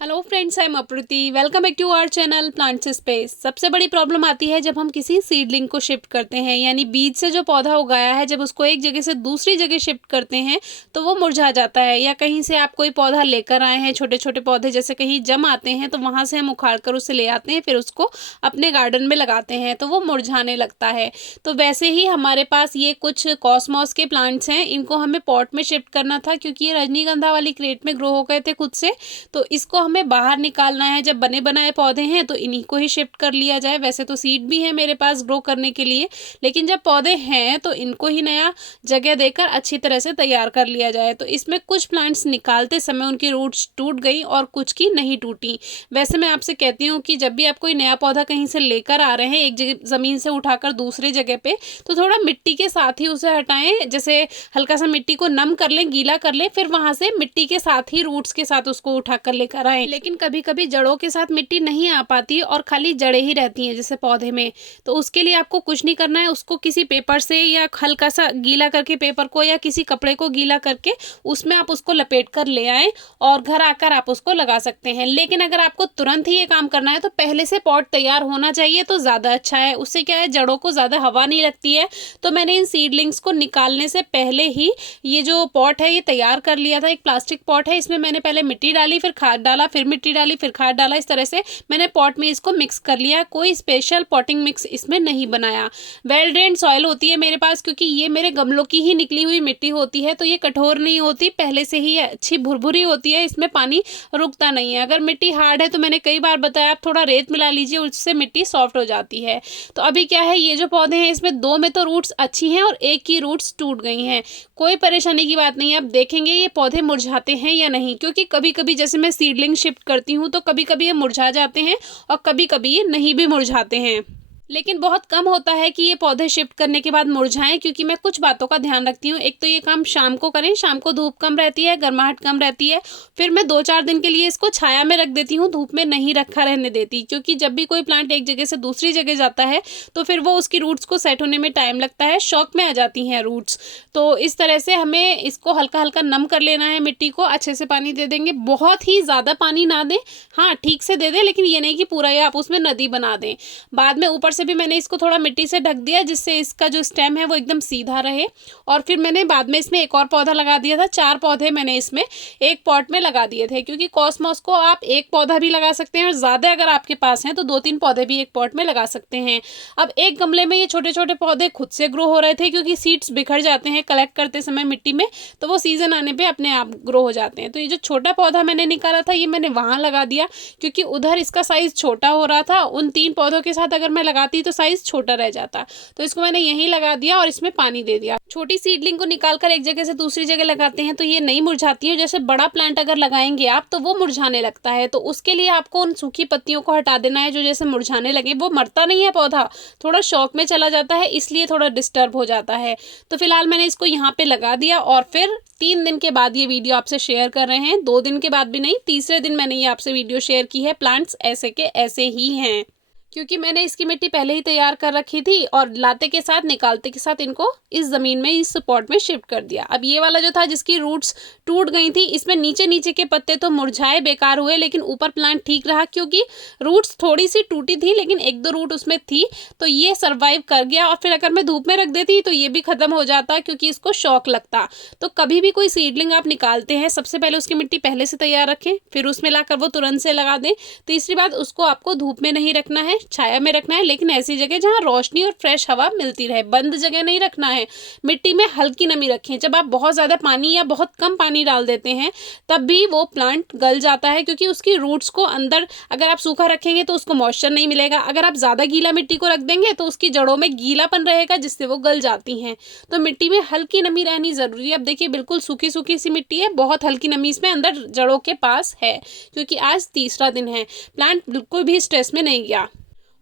Hello friends, I am Apriti. Welcome back to our channel plants space. सबसे बड़ी problem आती है जब हम किसी सीडलिंग को शिफ्ट करते हैं, यानी बीज से जो पौधा उगाया है जब उसको एक जगह से दूसरी जगह शिफ्ट करते हैं तो वो मुरझा जाता है। या कहीं से आप कोई पौधा लेकर आए हैं, छोटे छोटे पौधे जैसे कहीं जम आते हैं तो वहाँ से हम उखाड़ कर उसे ले आते हैं, फिर उसको अपने गार्डन में लगाते हैं तो वो मुरझाने लगता है। तो वैसे ही हमारे पास ये कुछ कॉस्मॉस के प्लांट्स हैं, इनको हमें पॉट में शिफ्ट करना था क्योंकि ये रजनीगंधा वाली क्रेट में ग्रो हो गए थे खुद से। तो इसको हमें बाहर निकालना है। जब बने बनाए पौधे हैं तो इन्हीं को ही शिफ्ट कर लिया जाए। वैसे तो सीड भी है मेरे पास ग्रो करने के लिए, लेकिन जब पौधे हैं तो इनको ही नया जगह देकर अच्छी तरह से तैयार कर लिया जाए। तो इसमें कुछ प्लांट्स निकालते समय उनकी रूट्स टूट गई और कुछ की नहीं टूटी। वैसे मैं आपसे कहती हूँ कि जब भी आप कोई नया पौधा कहीं से लेकर आ रहे हैं, एक जगह ज़मीन से उठाकर दूसरी जगह पे, तो थोड़ा मिट्टी के साथ ही उसे हटाएं। जैसे हल्का सा मिट्टी को नम कर लें, गीला कर लें, फिर वहां से मिट्टी के साथ ही रूट्स के साथ उसको उठाकर लेकर आएं। लेकिन कभी कभी जड़ों के साथ मिट्टी नहीं आ पाती और खाली जड़ें ही रहती हैं जैसे पौधे में, तो उसके लिए आपको कुछ नहीं करना है। उसको किसी पेपर से या हल्का सा गीला करके पेपर को या किसी कपड़े को गीला करके उसमें आप उसको लपेट कर ले आएं और घर आकर आप उसको लगा सकते हैं। लेकिन अगर आपको तुरंत ही ये काम करना है तो पहले से पॉट तैयार होना चाहिए तो ज़्यादा अच्छा है। उससे क्या है, जड़ों को ज़्यादा हवा नहीं लगती है। तो मैंने इन सीडलिंग्स को निकालने से पहले ही ये जो पॉट है ये तैयार कर लिया था। एक प्लास्टिक पॉट है, इसमें मैंने पहले मिट्टी डाली, फिर खाद डाला, फिर मिट्टी डाली, फिर खाद डाला। इस तरह से मैंने पॉट में इसको मिक्स कर लिया। कोई स्पेशल पॉटिंग मिक्स इसमें नहीं बनाया। वेल ड्रेन्ड सॉइल होती है मेरे पास, क्योंकि ये मेरे गमलों की ही निकली हुई मिट्टी होती है, तो ये कठोर नहीं होती, पहले से ही अच्छी भुरभुरी होती है, इसमें पानी रुकता नहीं है। अगर मिट्टी हार्ड है तो मैंने कई बार बताया आप थोड़ा रेत मिला लीजिए, उससे मिट्टी सॉफ्ट हो जाती है। तो अभी क्या है, ये जो पौधे हैं इसमें दो में तो रूट्स अच्छी हैं और एक की रूट्स टूट गई हैं। कोई परेशानी की बात नहीं है। आप देखेंगे ये पौधे मुरझाते हैं या नहीं, क्योंकि कभी कभी जैसे मैं सीडलिंग शिफ्ट करती हूँ तो कभी कभी ये मुरझा जाते हैं और कभी कभी ये नहीं भी मुरझाते हैं। लेकिन बहुत कम होता है कि ये पौधे शिफ्ट करने के बाद मुरझाएं, क्योंकि मैं कुछ बातों का ध्यान रखती हूँ। एक तो ये काम शाम को करें, शाम को धूप कम रहती है, गर्माहट कम रहती है। फिर मैं 2-4 दिन के लिए इसको छाया में रख देती हूँ, धूप में नहीं रखा रहने देती, क्योंकि जब भी कोई प्लांट एक जगह से दूसरी जगह जाता है तो फिर वो उसकी रूट्स को सेट होने में टाइम लगता है, शॉक में आ जाती हैं रूट्स। तो इस तरह से हमें इसको हल्का हल्का नम कर लेना है। मिट्टी को अच्छे से पानी दे देंगे, बहुत ही ज़्यादा पानी ना दें, हाँ ठीक से दे दें, लेकिन ये नहीं कि पूरा ही आप उसमें नदी बना दें। बाद में ऊपर से भी मैंने इसको थोड़ा मिट्टी से ढक दिया, जिससे इसका जो स्टेम है वो एकदम सीधा रहे। और फिर मैंने बाद में इसमें एक और पौधा लगा दिया था। 4 पौधे मैंने इसमें एक पॉट में लगा दिए थे, क्योंकि कॉस्मॉस को आप एक पौधा भी लगा सकते हैं और ज़्यादा अगर आपके पास हैं तो 2-3 पौधे भी एक पॉट में लगा सकते हैं। अब एक गमले में ये छोटे छोटे पौधे खुद से ग्रो हो रहे थे, क्योंकि सीड्स बिखर जाते हैं कलेक्ट करते समय मिट्टी में, तो वो सीजन आने पर अपने आप ग्रो हो जाते हैं। तो ये जो छोटा पौधा मैंने निकाला था ये मैंने वहाँ लगा दिया, क्योंकि उधर इसका साइज़ छोटा हो रहा था। उन 3 पौधों के साथ अगर मैं लगाती तो साइज़ छोटा रह जाता। तो इसको मैंने यहीं लगा दिया और इसमें पानी दे दिया। छोटी सीडलिंग को निकालकर एक जगह से दूसरी जगह लगाते हैं तो ये नहीं मुरझाती है। जैसे बड़ा प्लांट अगर लगाएंगे आप तो वो मुरझाने लगता है, तो उसके लिए आपको उन सूखी पत्तियों को हटा देना है जो जैसे मुरझाने लगे। वो मरता नहीं है पौधा, थोड़ा शौक में चला जाता है, इसलिए थोड़ा डिस्टर्ब हो जाता है। तो फिलहाल मैंने इसको यहाँ पे लगा दिया और फिर 3 दिन के बाद ये वीडियो आपसे शेयर कर रहे हैं। 2 दिन के बाद भी नहीं, तीसरे दिन मैंने ये आपसे वीडियो शेयर की है। प्लांट्स ऐसे के ऐसे ही हैं, क्योंकि मैंने इसकी मिट्टी पहले ही तैयार कर रखी थी और लाते के साथ निकालते के साथ इनको इस ज़मीन में इस पॉट में शिफ्ट कर दिया। अब ये वाला जो था जिसकी रूट्स टूट गई थी, इसमें नीचे नीचे के पत्ते तो मुरझाए बेकार हुए, लेकिन ऊपर प्लांट ठीक रहा, क्योंकि रूट्स थोड़ी सी टूटी थी लेकिन 1-2 रूट उसमें थी, तो ये सर्वाइव कर गया। और फिर अगर मैं धूप में रख देती तो ये भी ख़त्म हो जाता, क्योंकि इसको शौक लगता। तो कभी भी कोई सीडलिंग आप निकालते हैं सबसे पहले उसकी मिट्टी पहले से तैयार रखें, फिर उसमें लाकर वो तुरंत से लगा दें। तीसरी बात, उसको आपको धूप में नहीं रखना है, छाया में रखना है, लेकिन ऐसी जगह जहां रोशनी और फ्रेश हवा मिलती रहे। बंद जगह नहीं रखना है। मिट्टी में हल्की नमी रखें। जब आप बहुत ज़्यादा पानी या बहुत कम पानी डाल देते हैं तब भी वो प्लांट गल जाता है, क्योंकि उसकी रूट्स को अंदर अगर आप सूखा रखेंगे तो उसको मॉइस्चर नहीं मिलेगा। अगर आप ज़्यादा गीला मिट्टी को रख देंगे तो उसकी जड़ों में गीलापन रहेगा, जिससे वो गल जाती हैं। तो मिट्टी में हल्की नमी रहनी ज़रूरी है। अब देखिए बिल्कुल सूखी सूखी सी मिट्टी है, बहुत हल्की नमी इसमें अंदर जड़ों के पास है, क्योंकि आज तीसरा दिन है। प्लांट बिल्कुल भी स्ट्रेस में नहीं गया।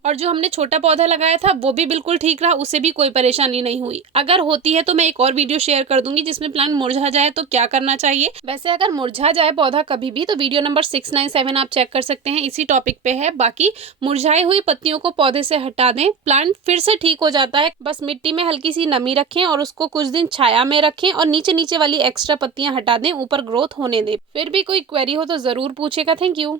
और जो हमने छोटा पौधा लगाया था वो भी बिल्कुल ठीक रहा, उसे भी कोई परेशानी नहीं हुई। अगर होती है तो मैं एक और वीडियो शेयर कर दूंगी जिसमें प्लांट मुरझा जाए तो क्या करना चाहिए। वैसे अगर मुरझा जाए पौधा कभी भी तो वीडियो नंबर 697 आप चेक कर सकते हैं, इसी टॉपिक पे है। बाकी मुरझाई हुई पत्तियों को पौधे से हटा दें, प्लांट फिर से ठीक हो जाता है। बस मिट्टी में हल्की सी नमी रखें और उसको कुछ दिन छाया में रखें और नीचे नीचे वाली एक्स्ट्रा पत्तियां हटा दें, ऊपर ग्रोथ होने दें। फिर भी कोई क्वेरी हो तो जरूर पूछेगा। Thank you.